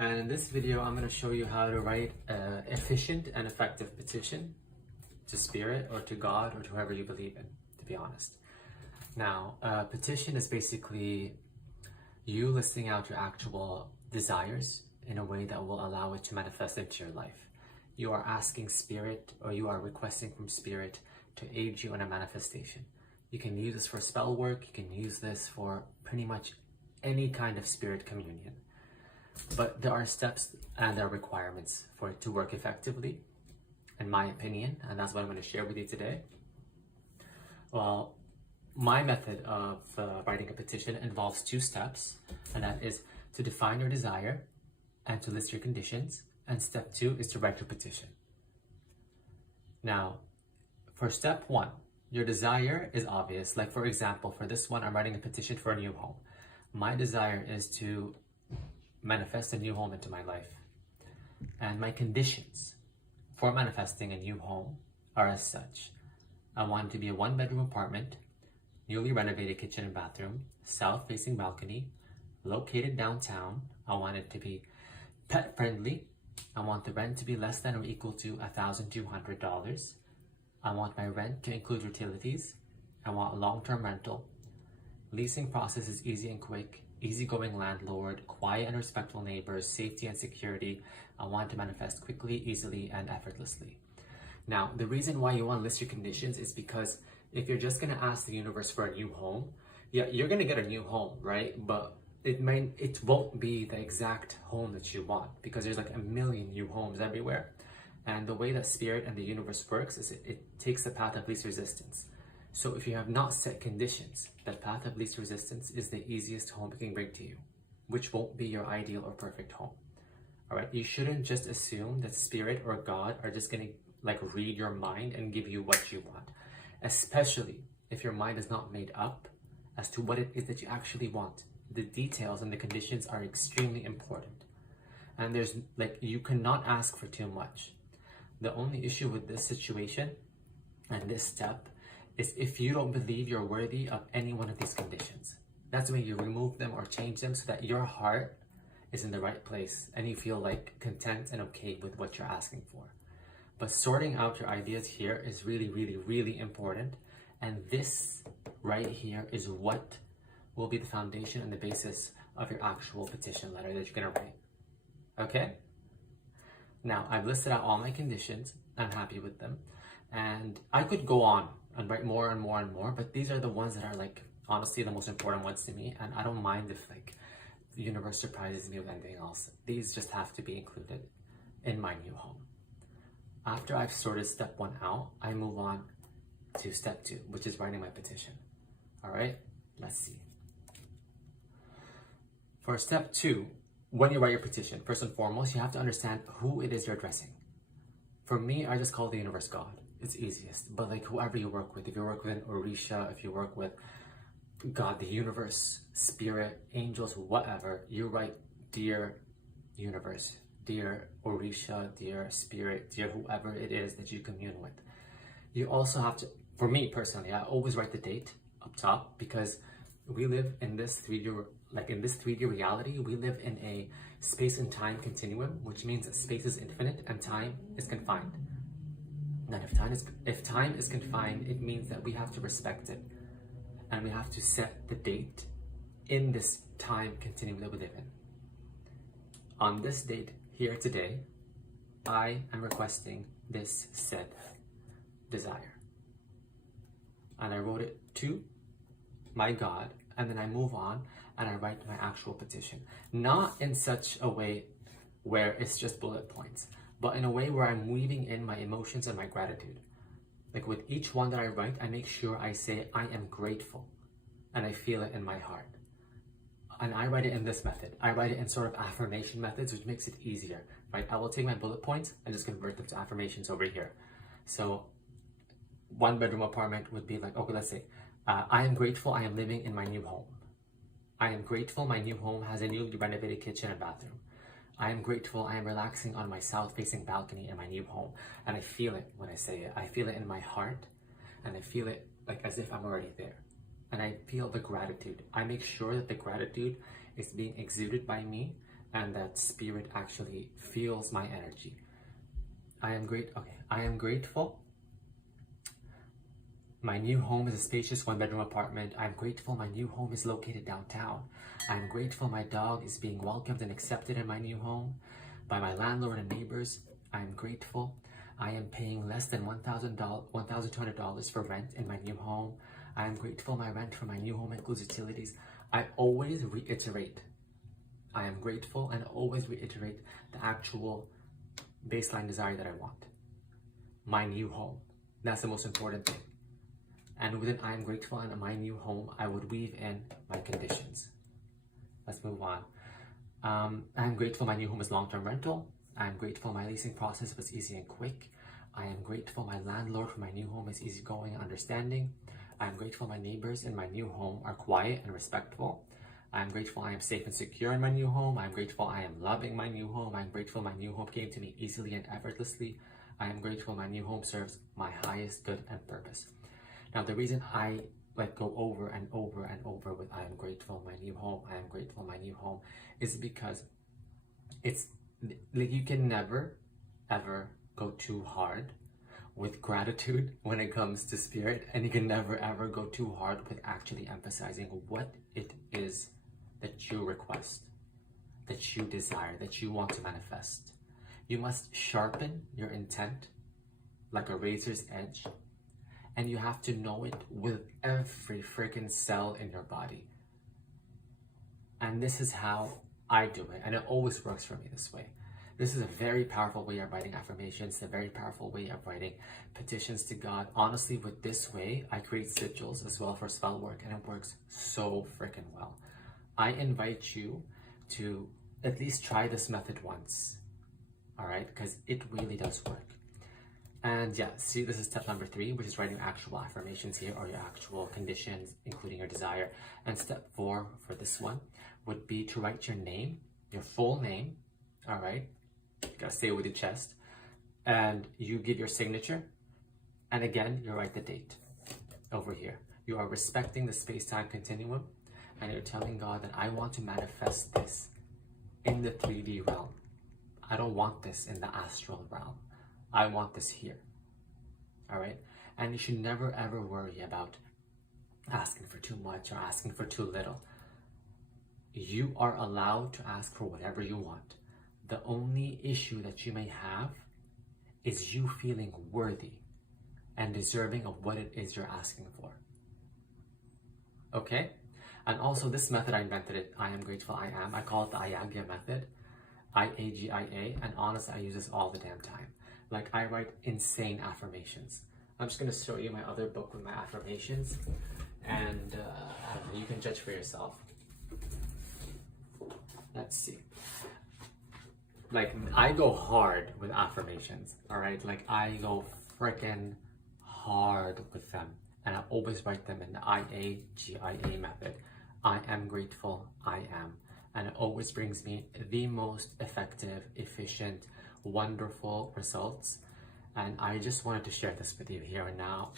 And in this video, I'm going to show you how to write an efficient and effective petition to Spirit or to God or to whoever you believe in, to be honest. Now, a petition is basically you listing out your actual desires in a way that will allow it to manifest into your life. You are asking Spirit, or you are requesting from Spirit to aid you in a manifestation. You can use this for spell work, you can use this for pretty much any kind of spirit communion. But there are steps and there are requirements for it to work effectively, in my opinion, and that's what I'm going to share with you today. Well, my method of writing a petition involves 2 steps, and that is to define your desire and to list your conditions, and step 2 is to write your petition. Now, for step 1, your desire is obvious. Like, for example, for this one, I'm writing a petition for a new home. My desire is to manifest a new home into my life. And my conditions for manifesting a new home are as such. I want it to be a 1-bedroom apartment, newly renovated kitchen and bathroom, south-facing balcony, located downtown. I want it to be pet-friendly. I want the rent to be less than or equal to $1,200. I want my rent to include utilities. I want a long-term rental. Leasing process is easy and quick. Easygoing landlord, quiet and respectful neighbors, safety and security. I want to manifest quickly, easily, and effortlessly. Now, the reason why you want to list your conditions is because if you're just going to ask the universe for a new home, yeah, you're going to get a new home, right? But it won't be the exact home that you want, because there's like a million new homes everywhere. And the way that Spirit and the universe works is it takes the path of least resistance. So if you have not set conditions, that path of least resistance is the easiest home it can bring to you, which won't be your ideal or perfect home. All right, you shouldn't just assume that Spirit or God are just going to like read your mind and give you what you want, especially if your mind is not made up as to what it is that you actually want. The details and the conditions are extremely important. And there's like, you cannot ask for too much. The only issue with this situation and this step is if you don't believe you're worthy of any one of these conditions. That's when you remove them or change them so that your heart is in the right place and you feel like content and okay with what you're asking for. But sorting out your ideas here is really, really, really important. And this right here is what will be the foundation and the basis of your actual petition letter that you're gonna write. Okay? Now, I've listed out all my conditions. I'm happy with them. And I could go on and write more and more and more, but these are the ones that are like, honestly, the most important ones to me. And I don't mind if like the universe surprises me with anything else. These just have to be included in my new home. After I've sorted step 1 out, I move on to step 2, which is writing my petition. All right, let's see. For step 2, when you write your petition, first and foremost, you have to understand who it is you're addressing. For me, I just call the universe God. It's easiest. But like whoever you work with, if you work with an Orisha, if you work with God, the universe, Spirit, angels, whatever, you write dear universe, dear Orisha, dear Spirit, dear whoever it is that you commune with. You also have to, for me personally, I always write the date up top, because we live in this 3D, like in this 3D reality, we live in a space and time continuum, which means that space is infinite and time is confined. And if time is confined, it means that we have to respect it, and we have to set the date in this time continuum that we live in. On this date here today, I am requesting this said desire, and I wrote it to my God, and then I move on and I write my actual petition. Not in such a way where it's just bullet points, but in a way where I'm weaving in my emotions and my gratitude. Like with each one that I write, I make sure I say I am grateful, and I feel it in my heart. And I write it in this method. I write it in sort of affirmation methods, which makes it easier, right? I will take my bullet points and just convert them to affirmations over here. So 1-bedroom apartment would be like, okay, let's say, I am grateful I am living in my new home. I am grateful my new home has a newly renovated kitchen and bathroom. I am grateful I am relaxing on my south-facing balcony in my new home. And I feel it when I say it. I feel it in my heart, and I feel it like as if I'm already there. And I feel the gratitude. I make sure that the gratitude is being exuded by me and that spirit actually feels my energy. I am grateful. My new home is a spacious one-bedroom apartment. I'm grateful my new home is located downtown. I'm grateful my dog is being welcomed and accepted in my new home by my landlord and neighbors. I'm grateful I am paying less than $1,200 for rent in my new home. I am grateful my rent for my new home includes utilities. I always reiterate, I am grateful, and always reiterate the actual baseline desire that I want. My new home. That's the most important thing. And within I am grateful and my new home, I would weave in my conditions. Let's move on. I am grateful my new home is long-term rental. I am grateful my leasing process was easy and quick. I am grateful my landlord for my new home is easygoing and understanding. I am grateful my neighbors in my new home are quiet and respectful. I am grateful I am safe and secure in my new home. I am grateful I am loving my new home. I am grateful my new home came to me easily and effortlessly. I am grateful my new home serves my highest good and purpose. Now, the reason I go over and over and over with I am grateful my new home, I am grateful my new home, is because it's like you can never ever go too hard with gratitude when it comes to spirit, and you can never ever go too hard with actually emphasizing what it is that you request, that you desire, that you want to manifest. You must sharpen your intent like a razor's edge, and you have to know it with every freaking cell in your body. And this is how I do it, and it always works for me this way. This is a very powerful way of writing affirmations, a very powerful way of writing petitions to God. Honestly, with this way, I create sigils as well for spell work, and it works so freaking well. I invite you to at least try this method once, all right? Because it really does work. And yeah, see, this is step number 3, which is writing actual affirmations here, or your actual conditions, including your desire. And step 4 for this one would be to write your name, your full name, all right? You gotta say it with your chest. And you give your signature. And again, you write the date over here. You are respecting the space-time continuum, and you're telling God that I want to manifest this in the 3D realm. I don't want this in the astral realm. I want this here, all right? And you should never ever worry about asking for too much or asking for too little. You are allowed to ask for whatever you want. The only issue that you may have is you feeling worthy and deserving of what it is you're asking for, okay? And also this method, I invented it, I am grateful I am. I call it the IAGIA method, I-A-G-I-A, and honestly, I use this all the damn time. Like, I write insane affirmations. I'm just gonna show you my other book with my affirmations, and you can judge for yourself. Let's see. Like, I go hard with affirmations, all right? Like, I go freaking hard with them, and I always write them in the I-A-G-I-A method. I am grateful, I am. And it always brings me the most effective, efficient, wonderful results. And I just wanted to share this with you here and now.